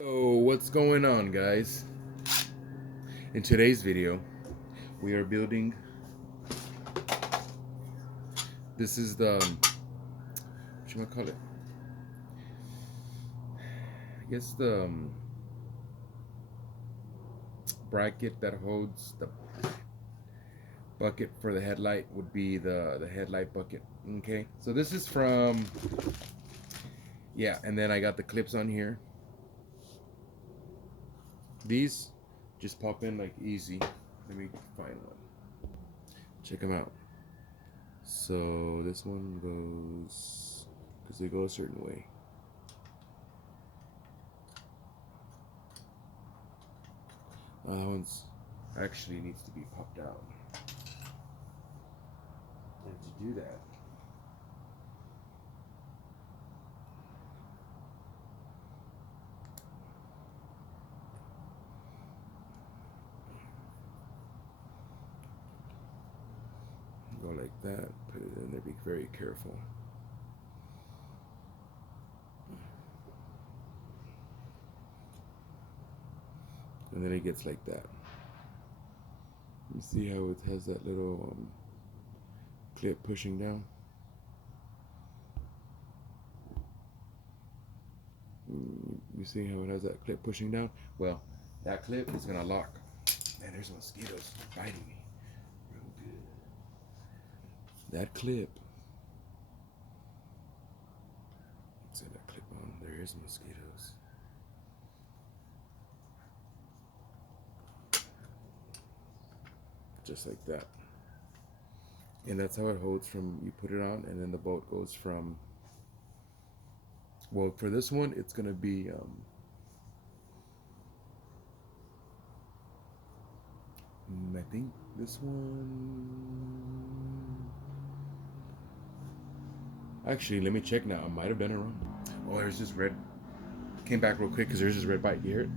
So what's going on, guys? In today's video we are building, this is the what you call it, I guess the bracket that holds the bucket for the headlight would be the headlight bucket. Okay, so this is from, yeah, and then I got the clips on here. These just pop in like easy. Let me find one. Check them out. So this one goes, because they go a certain way. That one's actually needs to be popped out. And to do that, go like that, put it in there, be very careful. And then it gets like that. You see how it has that little clip pushing down? You see how it has that clip pushing down? Well, that clip is gonna lock. Man, there's mosquitoes biting me real good. That clip, see that clip on, there is mosquitoes. Just like that. And that's how it holds from, you put it on, and then the boat goes from, well, for this one, it's gonna be I think this one. Actually, let me check now. I might have done it wrong. Oh, there's this red. Came back real quick because there's this red bite. You hear it?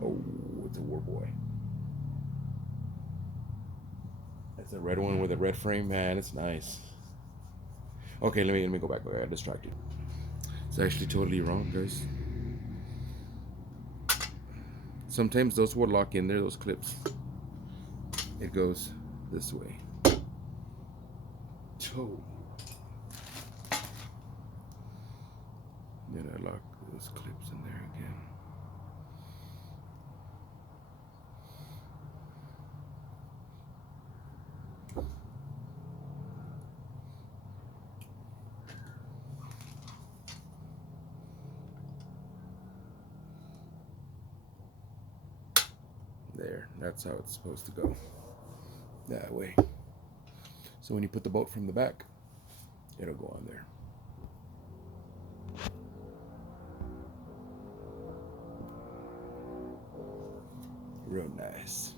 Oh, it's a war boy. That's a red one with a red frame, man. It's nice. Okay, let me go back. I got distracted. It's actually totally wrong, guys. Sometimes those will lock in there, those clips. It goes this way. Oh. Then I lock those clips in there again. There, that's how it's supposed to go. That way. So when you put the boat from the back, it'll go on there. Real nice.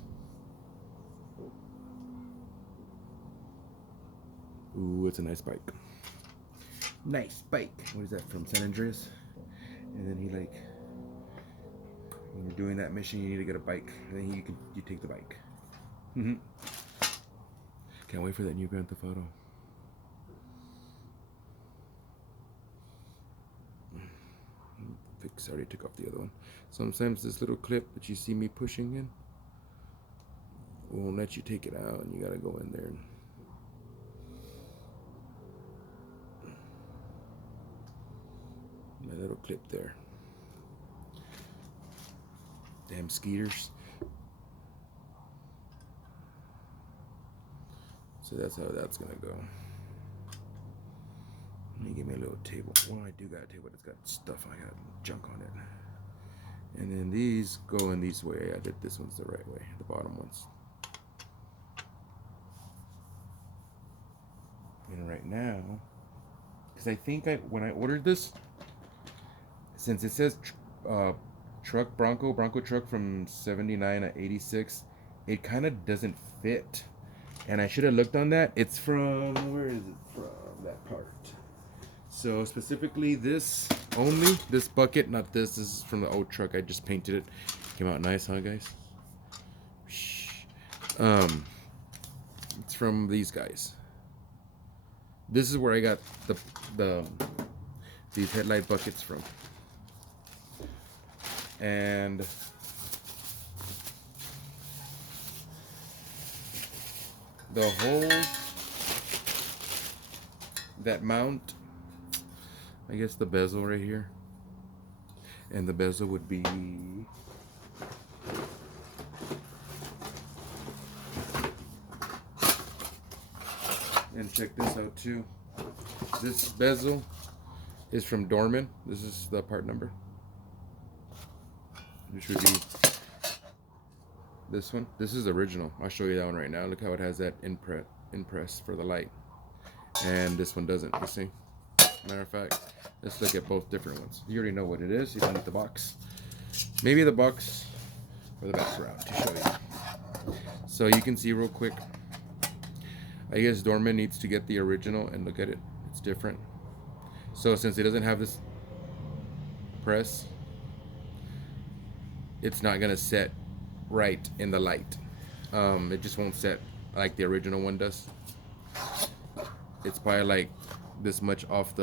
Ooh, it's a nice bike. Nice bike. What is that, from San Andreas? And then he like, when you're doing that mission, you need to get a bike. And then you take the bike. Can't wait for that new Grand Theft Auto. Fix, already took off the other one. Sometimes this little clip that you see me pushing in won't let you take it out, and you gotta go in there and my little clip there. Damn skeeters. So that's how that's gonna go. Let me give me a little table. Well, I do got a table that's got stuff. I got junk on it. And then these go in this way. I did this one's the right way, the bottom ones. And right now, because I think when I ordered this, since it says truck Bronco truck from 79 to 86, it kind of doesn't fit. And I should have looked on that. It's from, where is it from? That part. So specifically this only, this bucket, not this. This is from the old truck. I just painted it. Came out nice, huh, guys? It's from these guys. This is where I got these headlight buckets from. And the holes that mount, I guess the bezel right here, and the bezel would be and check this out too. This bezel is from Dorman. This is the part number. Which would be this one. This is original. I'll show you that one right now. Look how it has that impress for the light. And this one doesn't, you see? Matter of fact, let's look at both different ones. You already know what it is. You don't need the box. Maybe the box or the best route to show you. So you can see real quick. I guess Dorman needs to get the original and look at it. It's different. So since it doesn't have this press, it's not gonna set right in the light. It just won't set like the original one does. It's probably like this much off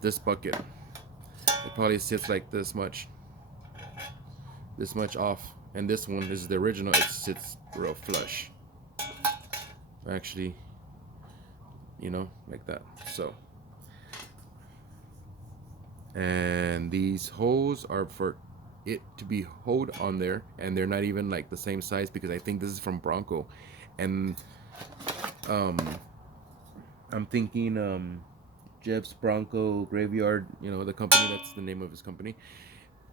this bucket. It probably sits like this much off, and this one is the original. It sits real flush. Actually, you know, like that. So, and these holes are for it to be holed on there, and they're not even like the same size, because I think this is from Bronco, and I'm thinking Jeff's Bronco Graveyard, you know, the company, that's the name of his company.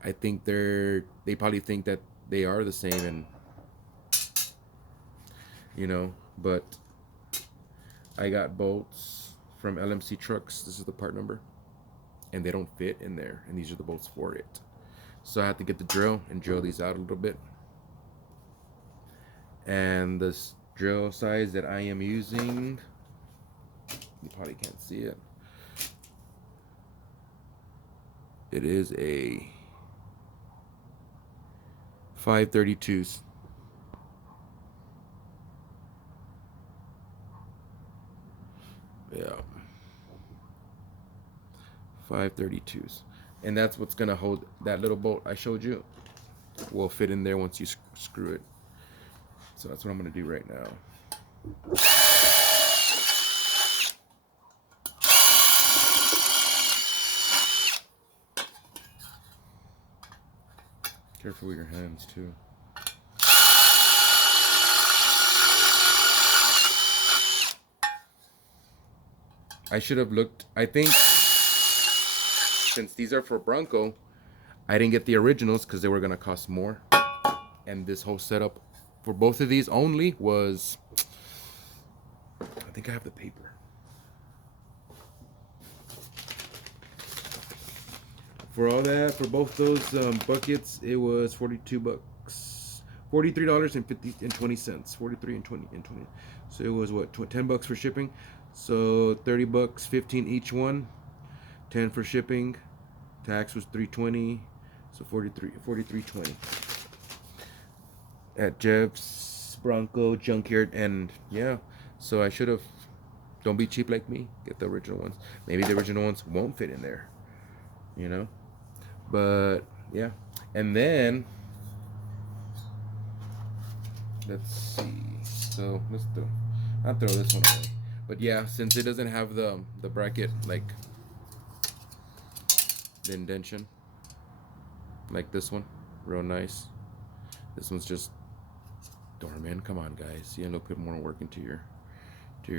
I think they probably think that they are the same, and you know, but I got bolts from LMC Trucks. This is the part number, and they don't fit in there, and these are the bolts for it. So I have to get the drill and drill these out a little bit. And this drill size that I am using, you probably can't see it. It is a 532s. Yeah, 532s, and that's what's gonna hold that little bolt I showed you. Will fit in there once you screw it. So that's what I'm gonna do right now. Careful with your hands too. I should have looked. I think since these are for Bronco, I didn't get the originals because they were gonna cost more. And this whole setup for both of these only was, I think I have the paper. For all that, for both those buckets, it was 42 bucks, $43.20, 43 and 20 and 20. So it was what, 10 bucks for shipping. So 30 bucks, 15 each one, 10 for shipping. Tax was 320, so 43.20 at Jeff's Bronco Junkyard. And yeah, so I should have. Don't be cheap like me. Get the original ones. Maybe the original ones won't fit in there, you know. But yeah, and then let's see. So I'll throw this one away. But yeah, since it doesn't have the bracket, like the indentation, like this one, real nice. This one's just Dorman. Come on, guys. You know, put more work into your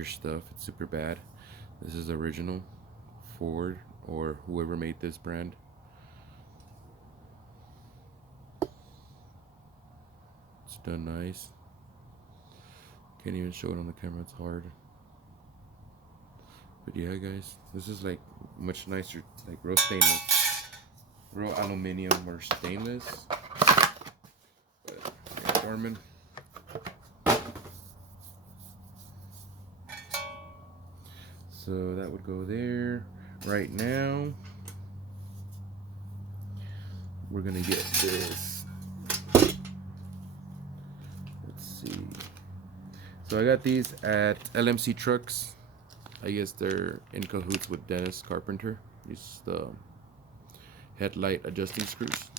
stuff. It's super bad. This is original Ford or whoever made this brand. It's done nice. Can't even show it on the camera. It's hard. But yeah, guys, this is like much nicer, like real stainless, real aluminum or stainless. But yeah, Dorman. So that would go there. Right now, we're gonna get this. Let's see. So I got these at LMC Trucks. I guess they're in cahoots with Dennis Carpenter. He's the headlight adjusting screws.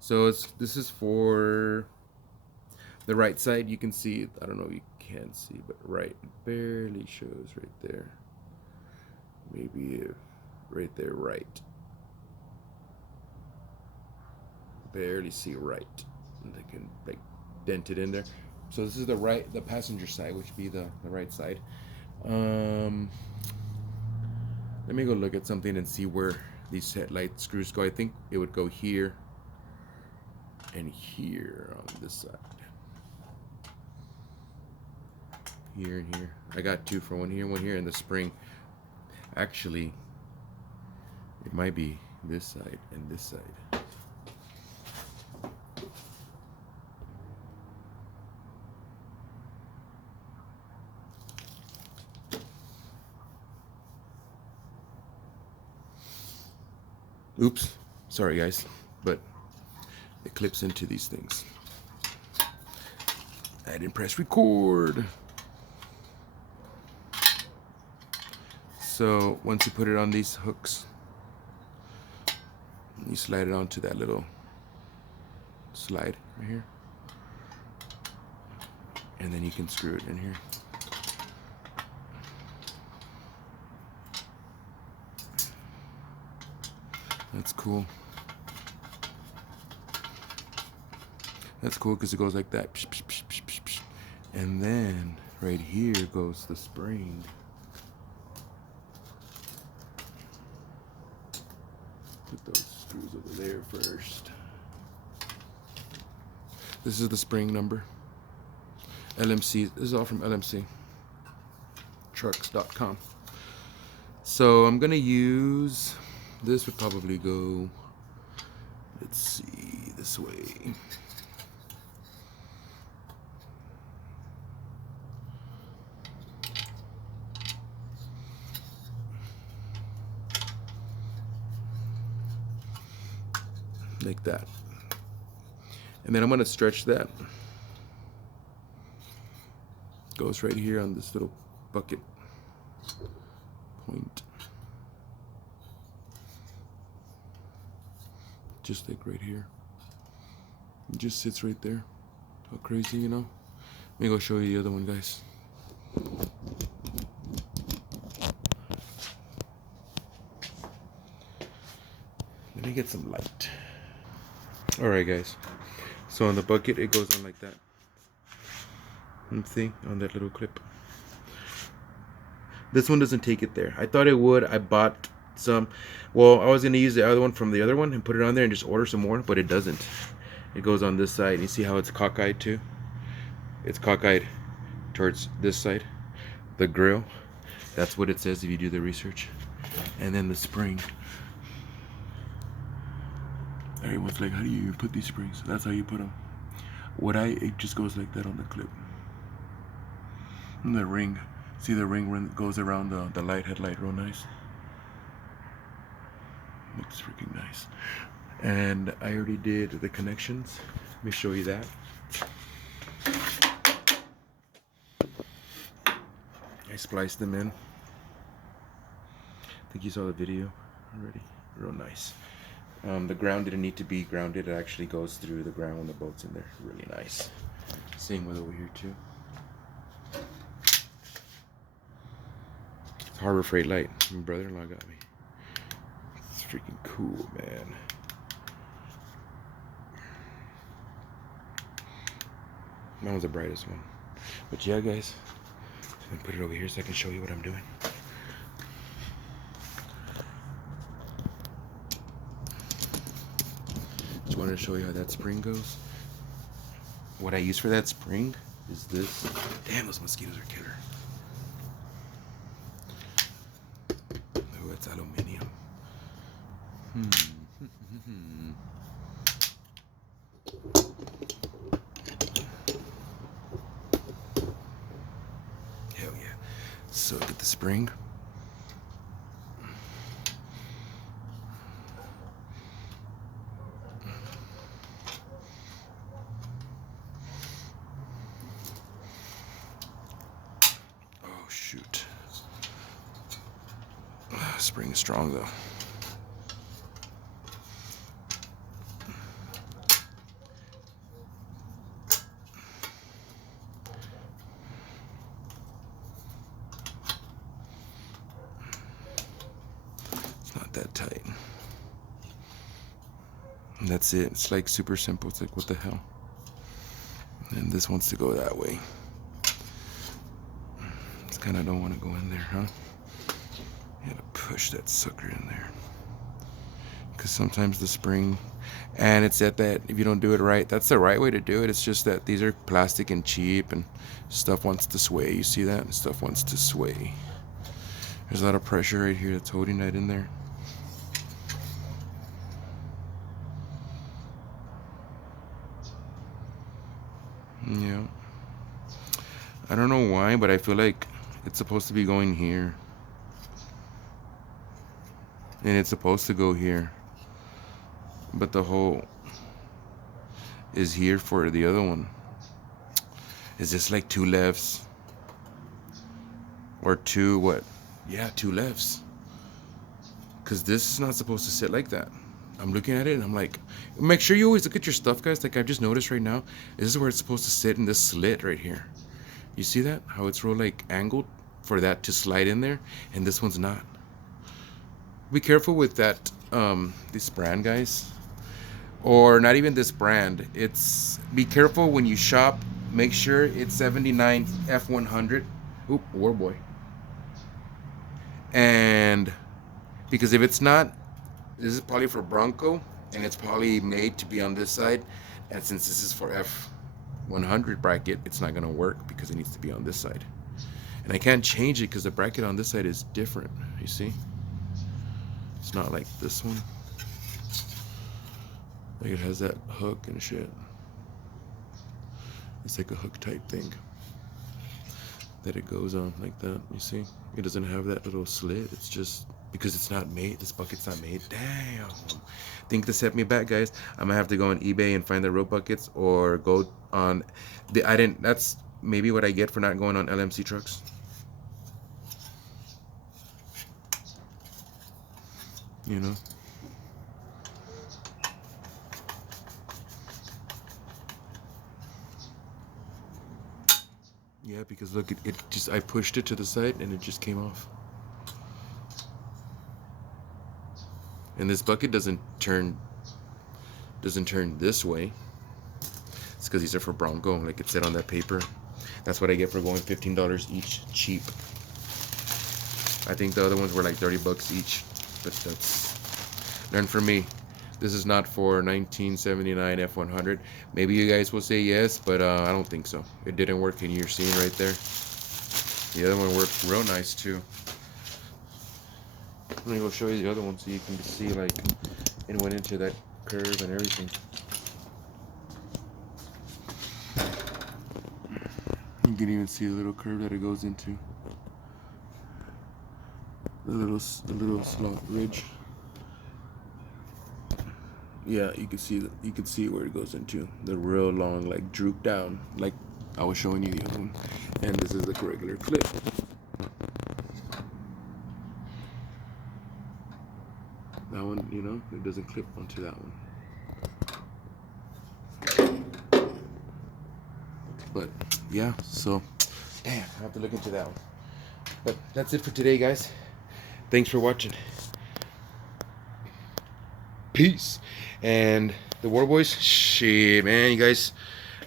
So this is for the right side. You can see, I don't know if you can see, but right, it barely shows right there. Maybe right there, right. Barely see right. And they can like dent it in there. So this is the passenger side, which would be the right side. Let me go look at something and see where these headlight screws go. I think it would go here and here on this side. Here and here. I got two for one here, and the spring. Actually, it might be this side and this side. Oops, sorry guys, but it clips into these things. I didn't press record. So once you put it on these hooks, you slide it onto that little slide right here, and then you can screw it in here. That's cool. That's cool because it goes like that. And then right here goes the spring. Put those screws over there first. This is the spring number. LMC. This is all from LMC. Trucks.com. So I'm gonna use, this would probably go, let's see, this way. Like that. And then I'm gonna stretch that. Goes right here on this little bucket point. Just like right here. It just sits right there. How crazy, you know? Let me go show you the other one, guys. Let me get some light. Alright guys, so on the bucket it goes on like that. Let's see, on that little clip. This one doesn't take it there. I thought it would. I bought some. Well, I was going to use the other one from the other one and put it on there and just order some more, but it doesn't. It goes on this side. You see how it's cockeyed too? It's cockeyed towards this side. The grill. That's what it says if you do the research. And then the spring. Everyone's like, how do you put these springs? That's how you put them. It just goes like that on the clip. And the ring. See the ring goes around the headlight real nice. Looks freaking nice. And I already did the connections. Let me show you that. I spliced them in. I think you saw the video already. Real nice. The ground didn't need to be grounded. It actually goes through the ground when the bolt's in there. Really nice. Same with over here too. It's Harbor Freight Light. My brother-in-law got me. It's freaking cool, man. That was the brightest one. But yeah, guys, I'm gonna put it over here so I can show you what I'm doing. Just wanted to show you how that spring goes. What I use for that spring is this. Damn, those mosquitoes are killer. Oh, it's aluminium. Hell yeah. So get the spring. Oh shoot. Spring is strong though. that tight. And that's it. It's like super simple. It's like, what the hell? And this wants to go that way. It's kind of don't want to go in there, huh? You gotta push that sucker in there. Because sometimes the spring, and it's at that, if you don't do it right, that's the right way to do it. It's just that these are plastic and cheap, and stuff wants to sway. You see that? Stuff wants to sway. There's a lot of pressure right here that's holding that in there. Yeah. I don't know why, but I feel like it's supposed to be going here. And it's supposed to go here. But the hole is here for the other one. Is this like 2 lefts? Or 2 what? Yeah, 2 lefts. Because this is not supposed to sit like that. I'm looking at it and I'm like, make sure you always look at your stuff, guys. Like I've just noticed right now, this is where it's supposed to sit in this slit right here. You see that? How it's real like angled for that to slide in there, and this one's not. Be careful with that, this brand, guys. Or not even this brand. It's, be careful when you shop. Make sure it's 79 F-100. Oop, war boy. And because if it's not, this is probably for Bronco, and it's probably made to be on this side. And since this is for F-100 bracket, it's not gonna work because it needs to be on this side. And I can't change it because the bracket on this side is different. You see? It's not like this one. Like it has that hook and shit. It's like a hook type thing that it goes on like that. You see? It doesn't have that little slit. It's just because it's not made. This bucket's not made. Damn. Think to set me back, guys. I'm gonna have to go on eBay and find the rope buckets, or go on the. That's maybe what I get for not going on LMC trucks. You know. Yeah, because look, it just, I pushed it to the side and it just came off. And this bucket doesn't turn this way. It's because these are for Bronco, like it said on that paper. That's what I get for going $15 each, cheap. I think the other ones were like 30 bucks each, but that's, learn from me. This is not for 1979 F-100. Maybe you guys will say yes, but I don't think so. It didn't work, and you're seeing right there. The other one worked real nice too. Let me go show you the other one so you can see like it went into that curve and everything. You can even see the little curve that it goes into. The little slot ridge. Yeah, you can see that. You can see where it goes into the real long, like droop down, like I was showing you the other one. And this is the regular clip. That one, you know, it doesn't clip onto that one. But yeah, so damn, I have to look into that one. But that's it for today, guys. Thanks for watching. Peace. And the War Boys, shit, man, you guys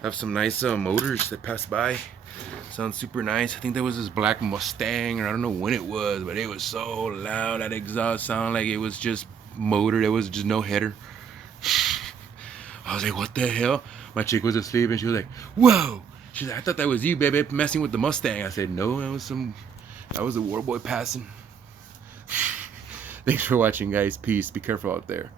have some nice motors that pass by. Sounds super nice. I think there was this black Mustang, or I don't know when it was, but it was so loud. That exhaust sounded like it was just motor. There was just no header. I was like, what the hell? My chick was asleep and she was like, whoa. She's like, I thought that was you, baby, messing with the Mustang. I said, no, that was a War Boy passing. Thanks for watching, guys. Peace. Be careful out there.